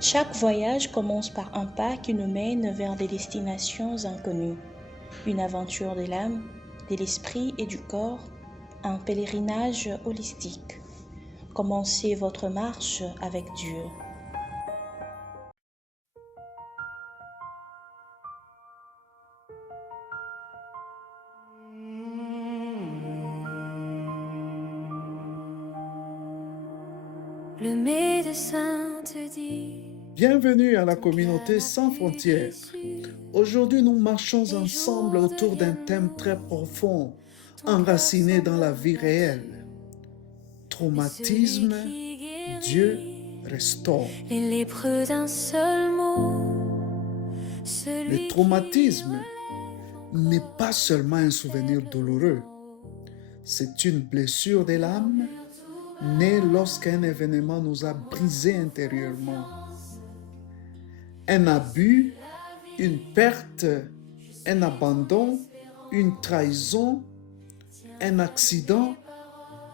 Chaque voyage commence par un pas qui nous mène vers des destinations inconnues. Une aventure de l'âme, de l'esprit et du corps, un pèlerinage holistique. Commencez votre marche avec Dieu. Le médecin te dit... Bienvenue à la communauté sans frontières. Aujourd'hui, nous marchons ensemble autour d'un thème très profond, enraciné dans la vie réelle. Traumatisme, Dieu restaure. Les lépreux d'un seul mot. Le traumatisme n'est pas seulement un souvenir douloureux. C'est une blessure de l'âme née lorsqu'un événement nous a brisés intérieurement. Un abus, une perte, un abandon, une trahison, un accident,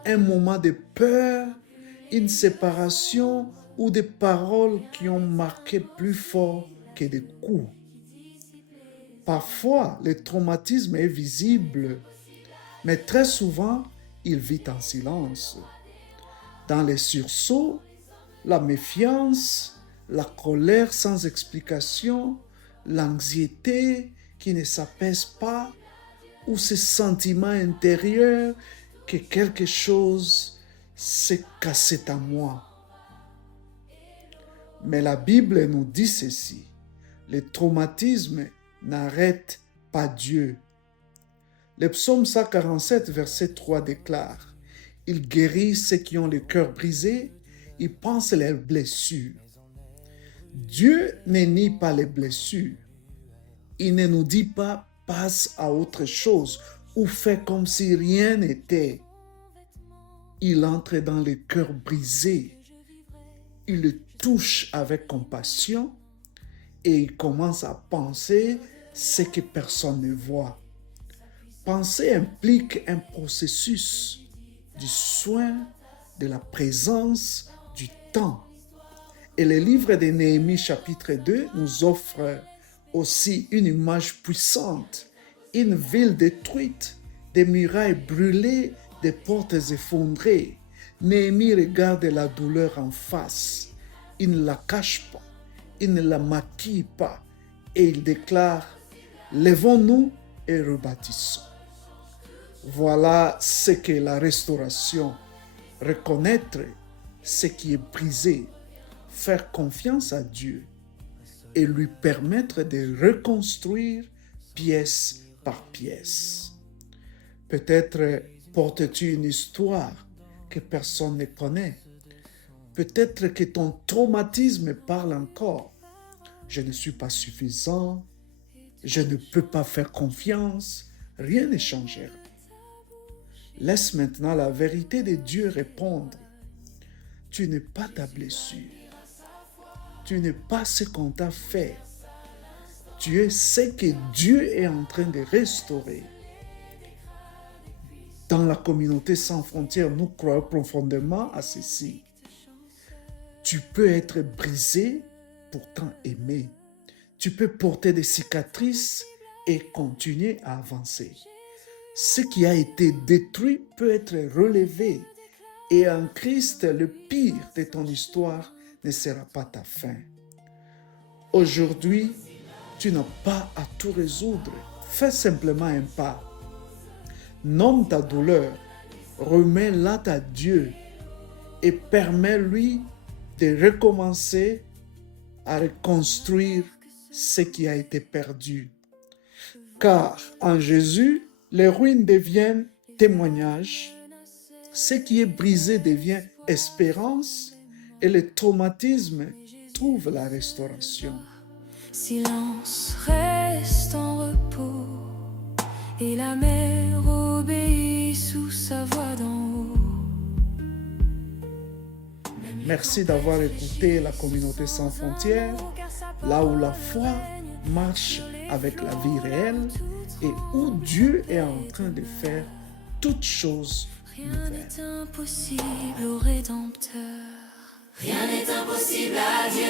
un moment de peur, une séparation ou des paroles qui ont marqué plus fort que des coups. Parfois, le traumatisme est visible, mais très souvent, il vit en silence. Dans les sursauts, la méfiance, la colère sans explication, l'anxiété qui ne s'apaise pas, ou ce sentiment intérieur que quelque chose s'est cassé à moi. Mais la Bible nous dit ceci: le traumatisme n'arrête pas Dieu. Le psaume 147, verset 3 déclare: il guérit ceux qui ont le cœur brisé, il pense leurs blessures. Dieu ne nie pas les blessures. Il ne nous dit pas passe à autre chose ou fais comme si rien n'était. Il entre dans le cœur brisé. Il le touche avec compassion et il commence à penser ce que personne ne voit. Penser implique un processus du soin, de la présence, du temps. Et le livre de Néhémie chapitre 2 nous offre aussi une image puissante, une ville détruite, des murailles brûlées, des portes effondrées. Néhémie regarde la douleur en face. Il ne la cache pas, il ne la maquille pas et il déclare: lèvons-nous et rebâtissons. Voilà ce qu'est la restauration: reconnaître ce qui est brisé, faire confiance à Dieu et lui permettre de reconstruire pièce par pièce. Peut-être portes-tu une histoire que personne ne connaît. Peut-être que ton traumatisme parle encore. Je ne suis pas suffisant, je ne peux pas faire confiance, rien ne changera. Laisse maintenant la vérité de Dieu répondre. Tu n'es pas ta blessure. Tu n'es pas ce qu'on t'a fait. Tu es ce que Dieu est en train de restaurer. Dans la communauté sans frontières, nous croyons profondément à ceci. Tu peux être brisé, pourtant aimé. Tu peux porter des cicatrices et continuer à avancer. Ce qui a été détruit peut être relevé. Et en Christ, le pire de ton histoire ne sera pas ta fin. Aujourd'hui, tu n'as pas à tout résoudre. Fais simplement un pas. Nomme ta douleur, remets-la à Dieu et permets-lui de recommencer à reconstruire ce qui a été perdu. Car en Jésus, les ruines deviennent témoignages, ce qui est brisé devient espérance et le traumatisme trouve la restauration. Silence reste en repos et la mer obéit sous sa voix d'en haut. Merci d'avoir écouté la communauté sans frontières, là où la foi marche avec la vie réelle et où Dieu est en train de faire toutes choses Rien nouvelles. n'est impossible au Rédempteur. Rien n'est impossible à Dieu.